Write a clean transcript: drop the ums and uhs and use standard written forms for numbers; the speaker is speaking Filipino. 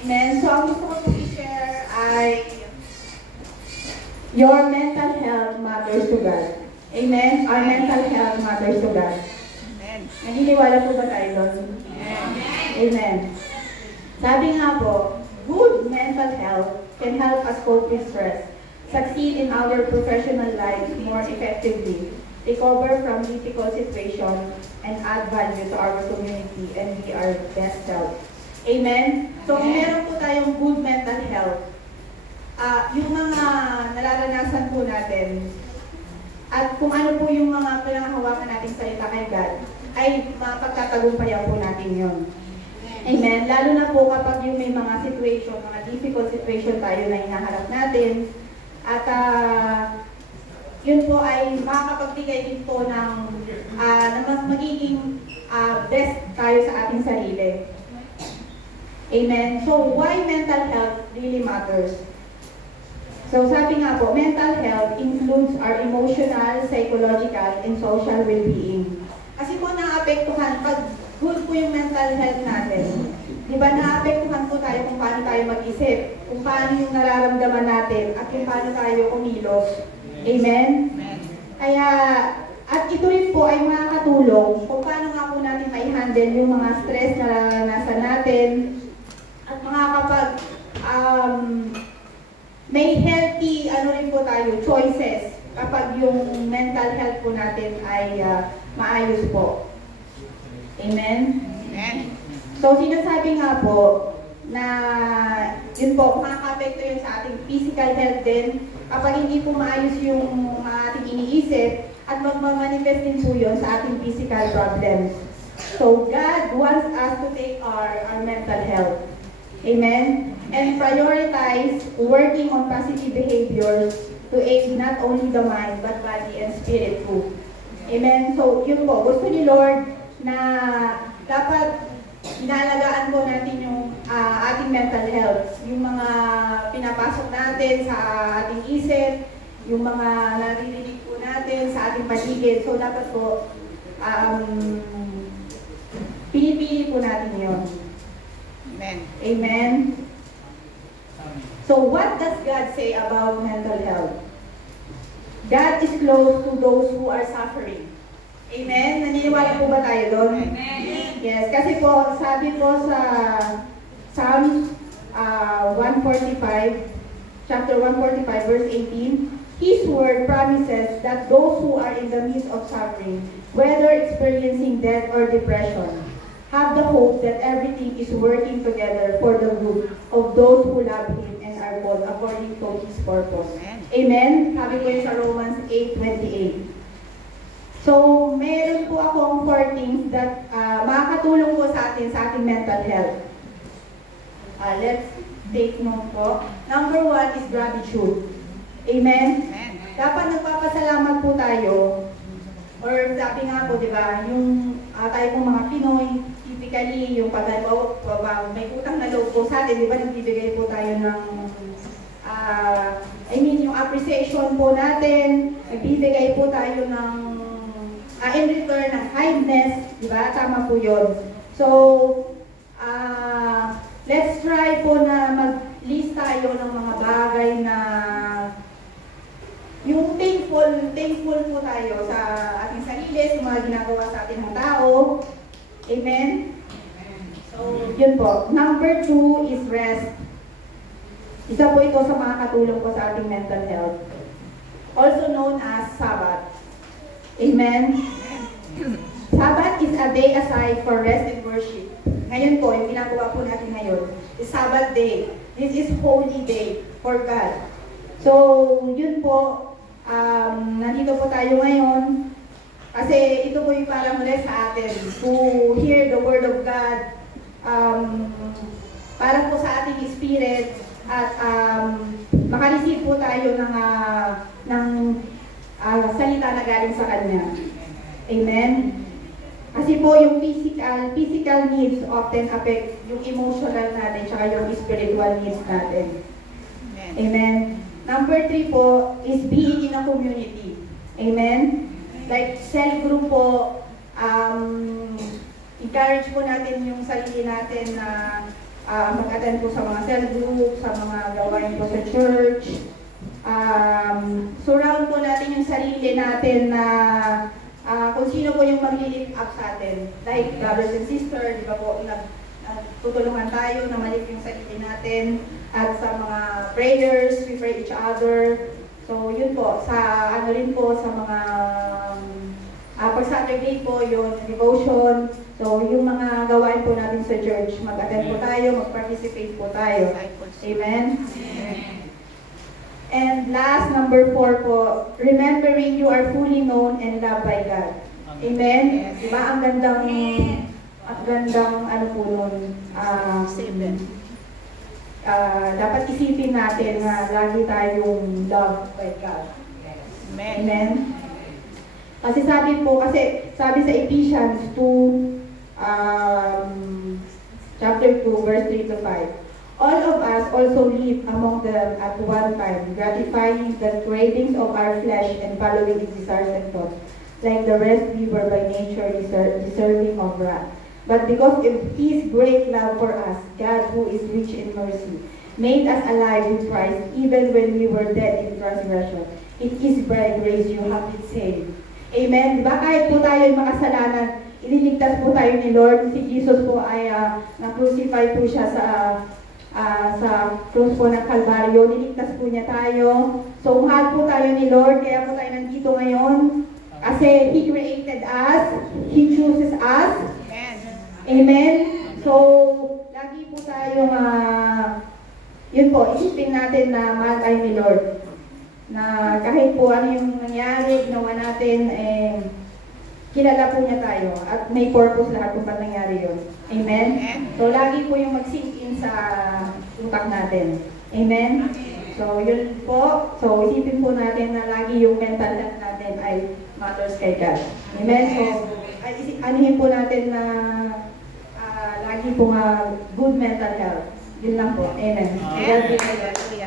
Amen. So, ang gusto ko po i-share ay your mental health matters to God. Amen. Our mental health matters to God. Amen. Naniniwala po ba tayo doon? Amen. Amen. Sabi nga po, good mental health can help us cope with stress, succeed in our professional lives more effectively, recover from difficult situations, and add value to our community and be our best self. Amen? So, kung meron po tayong good mental health, yung mga nararanasan po natin, at kung ano po yung mga pinanghahawakan natin salita kay God, ay mapagtatagumpayan po natin yun. Amen? Lalo na po kapag yung may mga situation, mga difficult situation tayo na hinaharap natin, at yun po ay makakapagbigay din po ng na mas magiging best tayo sa ating sarili. Amen? So, why mental health really matters? So, sabi nga po, mental health includes our emotional, psychological, and social well-being. Kasi po naapektuhan, pag good po yung mental health natin, di ba naapektuhan po tayo kung paano tayo mag-isip, kung paano yung nararamdaman natin, at kung paano tayo kumilos. Amen? Amen. Kaya, at ito rin po ay makakatulong kung paano nga po natin ma-handle yung mga stress na naranasan natin, at makakapag may healthy rin po tayo, choices kapag yung mental health po natin ay maayos po. Amen? Amen. So, sinasabi nga po na yun po, makaka-apekto yun sa ating physical health din kapag hindi po maayos yung ating iniisip at magmamanifest din po yun sa ating physical problems. So, God wants us to take our mental health. Amen? And prioritize working on positive behaviors to aid not only the mind, but body and spirit too. Amen? So, yun po, gusto ni Lord na dapat inalagaan po natin yung ating mental health. Yung mga pinapasok natin sa ating isip, yung mga naririnig po natin sa ating paligid. So, dapat po, pinipili po natin yun. Amen. Amen? So, what does God say about mental health? God is close to those who are suffering. Amen? Naniniwala po ba tayo doon? Amen. Yes, kasi po, sabi po sa Psalms 145, chapter 145, verse 18, His word promises that those who are in the midst of suffering, whether experiencing death or depression, have the hope that everything is working together for the good of those who love Him and are called according to His purpose. Amen? Sabi ko yun sa Romans 8:28. So, meron po akong 4 things that makakatulong po sa ating mental health. Let's take note po. Number 1 is gratitude. Amen? Amen. Dapat nagpapasalamat po tayo. Or sabi nga po, di ba, yung tayo pong mga Pinoy, typically, yung pag may utang na loob po sa atin, di ba, nagbibigay po tayo ng yung appreciation po natin, nagbibigay po tayo ng in return ng kindness, di ba? Tama po yun. So, let's try po na mag-list tayo ng mga bagay na yung thankful po tayo sa ating sarili, sa mga ginagawa sa atin ng tao. Amen? So, yun po. Number 2 is rest. Isa po ito sa mga katulong po sa ating mental health. Also known as Sabbath. Amen? Sabbath is a day aside for rest and worship. Ngayon po, yung ginagawa po natin ngayon, is Sabbath day. This is holy day for God. So, yun po, nandito po tayo ngayon kasi ito po yung parang rest sa atin to hear the word of God, para po sa ating spirit at makareceive po tayo ng salita na galing sa Kanya. Amen? Kasi po yung physical needs often affect yung emotional natin tsaka yung spiritual needs natin. Amen? Number 3 po is being in a community. Amen? Like cell group po, encourage po natin yung sarili natin na mag-attend po sa mga cell group, sa mga gawain po sa church. Surround po natin yung sarili natin na kung sino po yung mag-lift up sa atin. Like brothers and sisters, di ba po, tutulungan tayo na malip yung sarili natin. At sa mga prayers, we pray each other. So yun po, sa ano rin po, sa mga pag-Saturday po, yung devotion. So yung mga gawain po natin sa church, mag-attend po tayo, mag-participate po tayo. Amen? And last, number 4 po, remembering you are fully known and loved by God. Amen? Diba? Ang gandang ano po nun, dapat isipin natin na lagi tayong loved by God. Amen? Kasi sabi sa Ephesians 2, chapter 2, verse 3 to 5, all of us also live among them at one time, gratifying the cravings of our flesh and following its desires and thoughts. Like the rest, we were by nature deserving of wrath. But because of His great love for us, God, who is rich in mercy, made us alive with Christ, even when we were dead in transgression. It is by grace you have been saved. Amen? Diba kahit po tayo yung makasalanan, ililigtas po tayo ni Lord. Si Jesus po ay na-crucify po siya sa cross po ng Kalbaryo. Niligtas po niya tayo. So, mahal po tayo ni Lord, kaya po tayo nandito ngayon. Kasi He created us, He chooses us. Amen? So, lagi po tayong, yun po, isipin natin na mahal tayo ni Lord. Na kahit po ano yung nangyari, ginawa natin, kilala po niya tayo. At may purpose lahat kung ba't nangyari yun. Amen? So, lagi po yung mag-sink in sa utak natin. Amen? So, yun po. So, isipin po natin na lagi yung mental health natin ay matters kay God. Amen? So, anuhin po natin na lagi po good mental health. Yun lang po. Amen. God bless you.